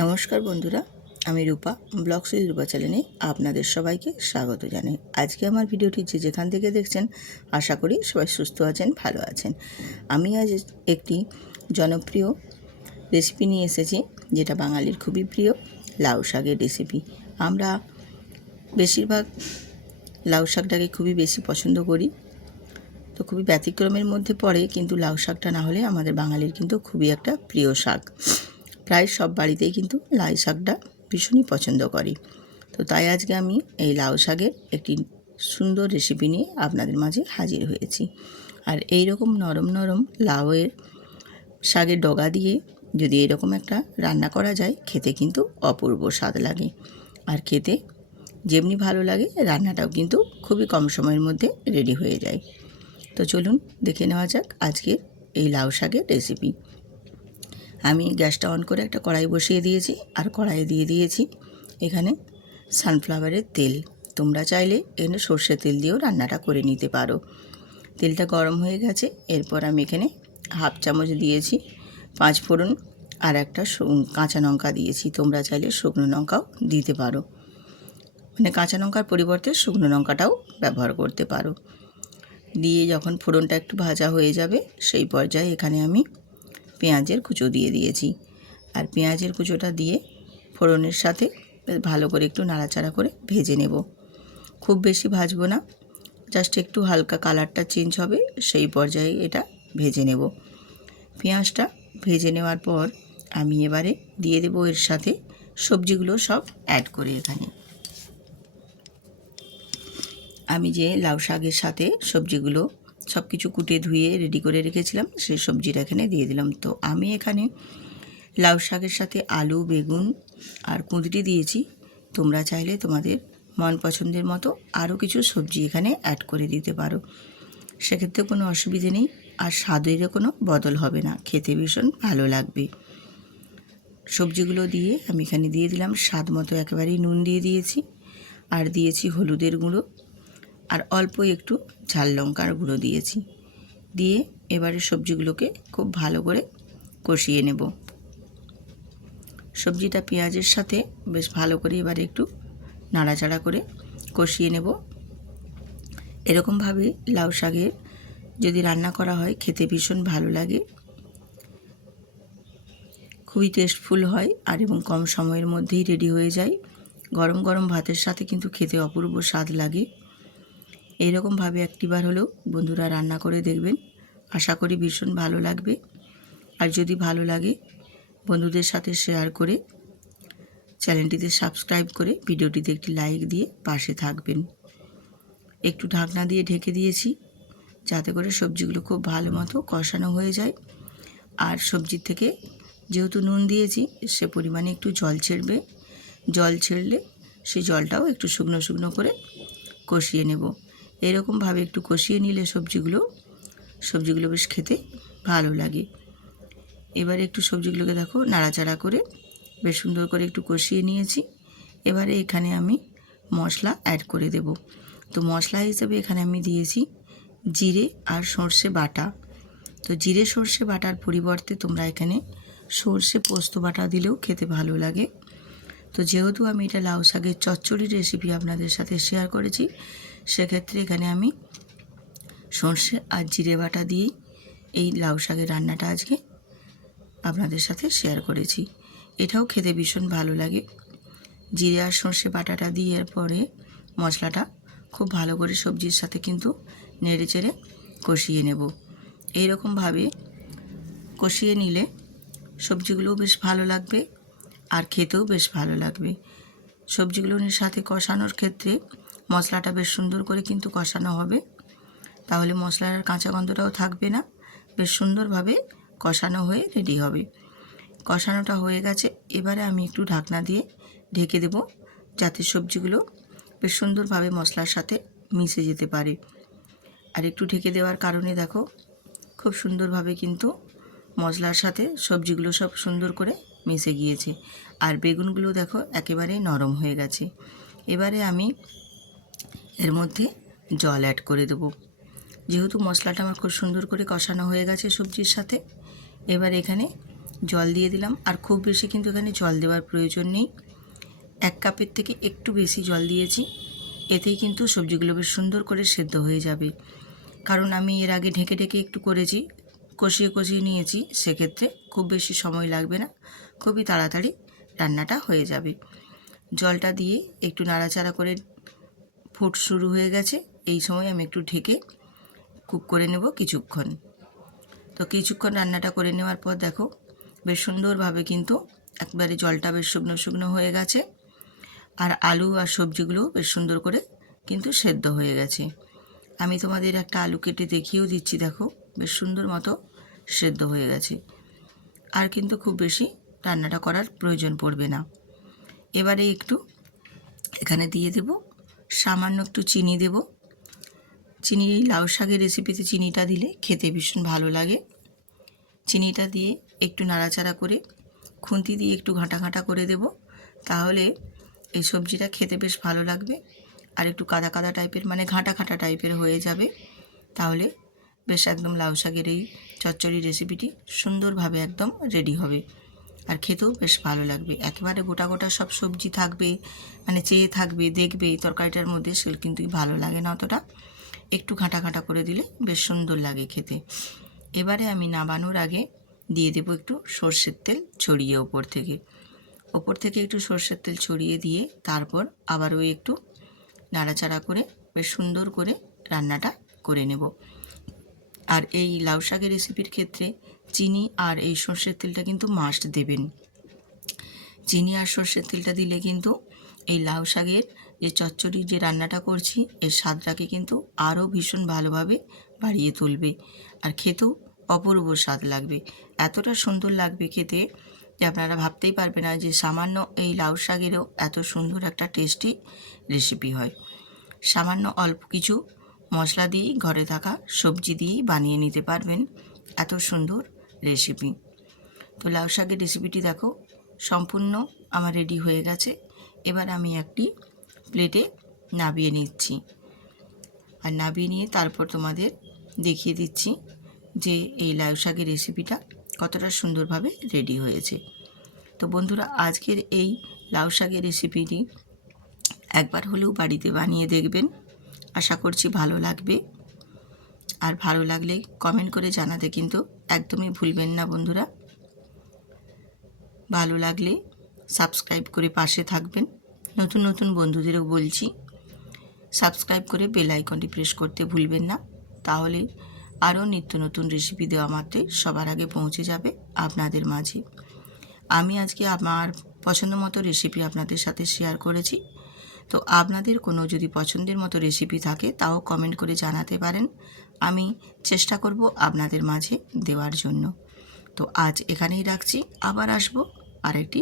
নমস্কার বন্ধুরা, আমি রূপা ব্লগস উইথ রূপা চ্যানেলে আপনাদের সবাইকে স্বাগত জানাই। আজকে আমার ভিডিওটি যেখান থেকে দেখছেন আশা করি সবাই সুস্থ আছেন, ভালো আছেন। আমি আজ একটি জনপ্রিয় রেসিপি নিয়ে এসেছি, যেটা বাঙালির খুবই প্রিয় লাউ শাকের রেসিপি। আমরা বেশিরভাগ লাউ শাকটাকে খুবই বেশি পছন্দ করি, তো খুবই ব্যতিক্রমের মধ্যে পড়ে, কিন্তু লাউ শাকটা না হলে আমাদের বাঙালির কিন্তু খুবই একটা প্রিয় শাক। প্রায় সব বাড়িতেই কিন্তু লাউ শাকটা ভীষণই পছন্দ করি। তো তাই আজকে আমি এই লাউ শাকের একটি সুন্দর রেসিপি নিয়ে আপনাদের মাঝে হাজির হয়েছি। আর এই রকম নরম নরম লাউয়ের শাকের ডগা দিয়ে যদি এরকম একটা রান্না করা যায়, খেতে কিন্তু অপূর্ব স্বাদ লাগে। আর খেতে যেমনি ভালো লাগে, রান্নাটাও কিন্তু খুবই কম সময়ের মধ্যে রেডি হয়ে যায়। তো চলুন দেখে নেওয়া যাক আজকে এই লাউ শাকের রেসিপি। আমি গ্যাসটা অন করে একটা কড়াই বসিয়ে দিয়েছি, আর কড়াইয়ে দিয়ে দিয়েছি এখানে সানফ্লাওয়ারের তেল। তোমরা চাইলে এখানে সর্ষের তেল দিয়েও রান্নাটা করে নিতে পারো। তেলটা গরম হয়ে গেছে, এরপর আমি এখানে হাফ চামচ দিয়েছি পাঁচ ফোড়ন, আর একটা কাঁচা লঙ্কা দিয়েছি। তোমরা চাইলে শুকনো লঙ্কাও দিতে পারো, মানে কাঁচা লঙ্কার পরিবর্তে শুকনো লঙ্কাটাও ব্যবহার করতে পারো। দিয়ে যখন ফোড়নটা একটু ভাজা হয়ে যাবে, সেই পর্যায়ে এখানে আমি পেঁয়াজের কুচো দিয়ে দিয়েছি। আর পেঁয়াজের কুচোটা দিয়ে ফোড়নের সাথে ভালো করে একটু নাড়াচাড়া করে ভেজে নেব। খুব বেশি ভাজবো না, জাস্ট একটু হালকা কালারটা চেঞ্জ হবে, সেই পর্যায়ে এটা ভেজে নেব। পেঁয়াজটা ভেজে নেওয়ার পর আমি এবারে দিয়ে দেবো এর সাথে সবজিগুলো সব অ্যাড করে। এখানে আমি যে লাউ শাকের সাথে সবজিগুলো সব কিছু কুটে ধুয়ে রেডি করে রেখেছিলাম, সেই সবজিটা এখানে দিয়ে দিলাম। তো আমি এখানে লাউ শাকের সাথে আলু, বেগুন আর কুঁদরি দিয়েছি। তোমরা চাইলে তোমাদের মন পছন্দের মতো আরও কিছু সবজি এখানে অ্যাড করে দিতে পারো, সেক্ষেত্রে কোনো অসুবিধে নেই। আর স্বাদেরও কোনো বদল হবে না, খেতে ভীষণ ভালো লাগবে। সবজিগুলো দিয়ে আমি এখানে দিয়ে দিলাম স্বাদ মতো একেবারেই নুন দিয়ে দিয়েছি, আর দিয়েছি হলুদের গুঁড়ো, আর অল্প একটু ঝাল লঙ্কার গুঁড়ো দিয়েছি। দিয়ে এবারে সবজিগুলোকে খুব ভালো করে কষিয়ে নেব। সবজিটা পেঁয়াজের সাথে বেশ ভালো করে এবারে একটু নাড়াচাড়া করে কষিয়ে নেব। এরকমভাবে লাউ শাকের যদি রান্না করা হয়, খেতে ভীষণ ভালো লাগে, খুবই টেস্টফুল হয়, আর এবং কম সময়ের মধ্যেই রেডি হয়ে যায়। গরম গরম ভাতের সাথে কিন্তু খেতে অপূর্ব স্বাদ লাগে। এইরকমভাবে একটিবার হলেও বন্ধুরা রান্না করে দেখবেন, আশা করি ভীষণ ভালো লাগবে। আর যদি ভালো লাগে, বন্ধুদের সাথে শেয়ার করে চ্যানেলটিতে সাবস্ক্রাইব করে ভিডিওটিতে একটি লাইক দিয়ে পাশে থাকবেন। একটু ঢাকনা দিয়ে ঢেকে দিয়েছি, যাতে করে সবজিগুলো খুব ভালো মতো কষানো হয়ে যায়। আর সবজির থেকে যেহেতু নুন দিয়েছি, সে পরিমাণে একটু জল ছেড়বে। জল ছেড়লে সেই জলটাও একটু শুকনো শুকনো করে কষিয়ে নেব। এরকমভাবে একটু কষিয়ে নিলে সবজিগুলো বেশ খেতে ভালো লাগে। এবারে একটু সবজিগুলোকে দেখো নাড়াচাড়া করে বেশ সুন্দর করে একটু কষিয়ে নিয়েছি। এবারে এখানে আমি মশলা অ্যাড করে দেব। তো মশলা হিসেবে এখানে আমি দিয়েছি জিরে আর সর্ষে বাটা। তো জিরে সর্ষে বাটার পরিবর্তে তোমরা এখানে সর্ষে পোস্ত বাটা দিলেও খেতে ভালো লাগে। তো যেহেতু আমি এটা লাউ শাকের চচ্চড়ির রেসিপি আপনাদের সাথে শেয়ার করেছি, সেক্ষেত্রে এখানে আমি সর্ষে আর জিরে বাটা দিয়েই এই লাউ শাকের রান্নাটা আজকে আপনাদের সাথে শেয়ার করেছি। এটাও খেতে ভীষণ ভালো লাগে। জিরে আর সর্ষে বাটাটা দিয়ে পরে মশলাটা খুব ভালো করে সবজির সাথে কিন্তু নেড়ে চেড়ে কষিয়ে নেব। এইরকমভাবে কষিয়ে নিলে সবজিগুলোও বেশ ভালো লাগবে, আর খেতেও বেশ ভালো লাগবে। সবজিগুলোর সাথে কষানোর ক্ষেত্রে মশলাটা বেশ সুন্দর করে কিন্তু কষানো হবে, তাহলে মশলার কাঁচা গন্ধটাও থাকবে না, বেশ সুন্দরভাবে কষানো হয়ে রেডি হবে। কষানোটা হয়ে গেছে, এবারে আমি একটু ঢাকনা দিয়ে ঢেকে দেব, যাতে সবজিগুলো বেশ সুন্দরভাবে মশলার সাথে মিশে যেতে পারে। আর একটু ঢেকে দেওয়ার কারণে দেখো খুব সুন্দরভাবে কিন্তু মশলার সাথে সবজিগুলো সব সুন্দর করে মিশে গিয়েছে, আর বেগুনগুলো দেখো একেবারে নরম হয়ে গেছে। এবারে আমি এর মধ্যে জল অ্যাড করে দেব। যেহেতু মশলাটা আমার খুব সুন্দর করে কষানো হয়ে গেছে সবজির সাথে, এবার এখানে জল দিয়ে দিলাম। আর খুব বেশি কিন্তু এখানে জল দেওয়ার প্রয়োজন নেই, 1 কাপের থেকে একটু বেশি জল দিয়েছি। এতেই কিন্তু সবজিগুলো বেশ সুন্দর করে সেদ্ধ হয়ে যাবে। কারণ আমি এর আগে ঢেকে ঢেকে একটু করেছি, কষিয়ে কষিয়ে নিয়েছি, সেক্ষেত্রে খুব বেশি সময় লাগবে না, খুবই তাড়াতাড়ি রান্নাটা হয়ে যাবে। জলটা দিয়ে একটু নাড়াচাড়া করে ফুট শুরু হয়ে গেছে। এই সময় আমি একটু ঢেকে কুক করে নেব কিছুক্ষণ। তো কিছুক্ষণ রান্নাটা করে নেওয়ার পর দেখো বেশ সুন্দরভাবে কিন্তু একবারে জলটা বেশ শুকনো শুকনো হয়ে গেছে, আর আলু আর সবজিগুলো বেশ সুন্দর করে কিন্তু সেদ্ধ হয়ে গেছে। আমি তোমাদের একটা আলু কেটে দেখিয়েও দিচ্ছি, দেখো বেশ সুন্দর মতো সেদ্ধ হয়ে গেছে। আর কিন্তু খুব বেশি রান্নাটা করার প্রয়োজন পড়বে না। এবারে একটু এখানে দিয়ে দেব সামান্য একটু চিনি দেব। চিনি এই লাউ শাকের রেসিপিতে চিনিটা দিলে খেতে ভীষণ ভালো লাগে। চিনিটা দিয়ে একটু নাড়াচাড়া করে খুন্তি দিয়ে একটু ঘাঁটা ঘাঁটা করে দেব, তাহলে এই সবজিটা খেতে বেশ ভালো লাগবে। আর একটু কাদা কাদা টাইপের, মানে ঘাঁটা ঘাঁটা টাইপের হয়ে যাবে, তাহলে বেশ একদম লাউ শাকের এই চচ্চড়ি রেসিপিটি সুন্দরভাবে একদম রেডি হবে, আর খেতেও বেশ ভালো লাগবে। একেবারে গোটা গোটা সব সবজি থাকবে, মানে চেয়ে থাকবে দেখবে তরকারিটার মধ্যে, সেগুলো কিন্তু ভালো লাগে না অতটা। একটু ঘাঁটা ঘাঁটা করে দিলে বেশ সুন্দর লাগে খেতে। এবারে আমি নামানোর আগে দিয়ে দেবো একটু সর্ষের তেল ছড়িয়ে ওপর থেকে একটু সর্ষের তেল ছড়িয়ে দিয়ে তারপর আবারও একটু নাড়াচাড়া করে বেশ সুন্দর করে রান্নাটা করে নেব। আর এই লাউ শাকের রেসিপির ক্ষেত্রে চিনি আর এই সর্ষের তেলটা কিন্তু মাস্ট দেবেন। চিনি আর সর্ষের তেলটা দিলে কিন্তু এই লাউ শাকের যে চচ্চড়ি যে রান্নাটা করছি এর স্বাদটাকে কিন্তু আরও ভীষণ ভালোভাবে বাড়িয়ে তুলবে, আর খেতেও অপূর্ব স্বাদ লাগবে। এতটা সুন্দর লাগবে খেতে যে আপনারা ভাবতেই পারবে না যে সামান্য এই লাউ শাকেরও এত সুন্দর একটা টেস্টি রেসিপি হয়। সামান্য অল্প কিছু মশলা দিয়েই, ঘরে থাকা সবজি দিয়েই বানিয়ে নিতে পারবেন এত সুন্দর রেসিপি। তো লাউ শাকের রেসিপিটি দেখো সম্পূর্ণ আমার রেডি হয়ে গেছে। এবার আমি একটি প্লেটে নামিয়ে নিচ্ছি, আর নামিয়ে নিয়ে তারপর তোমাদের দেখিয়ে দিচ্ছি যে এই লাউ শাকের রেসিপিটা কতটা সুন্দরভাবে রেডি হয়েছে। তো বন্ধুরা, আজকের এই লাউ শাকের রেসিপিটি একবার হলেও বাড়িতে বানিয়ে দেখবেন, আশা করছি ভালো লাগবে। আর ভালো লাগলে কমেন্ট করে জানাতে কিন্তু একদমই ভুলবেন না বন্ধুরা। ভালো লাগলে সাবস্ক্রাইব করে পাশে থাকবেন। নতুন নতুন বন্ধুদেরও বলছি সাবস্ক্রাইব করে বেল আইকনটি প্রেস করতে ভুলবেন না, তাহলে আরও নিত্য নতুন রেসিপি দেওয়া মাত্রই সবার আগে পৌঁছে যাবে আপনাদের মাঝে। আমি আজকে আমার পছন্দ মতো রেসিপি আপনাদের সাথে শেয়ার করেছি। তো আপনাদের কোনো যদি পছন্দের মতো রেসিপি থাকে তাও কমেন্ট করে জানাতে পারেন, আমি চেষ্টা করব আপনাদের মাঝে দেওয়ার জন্য। তো আজ এখানেই রাখছি, আবার আসবো আরেকটি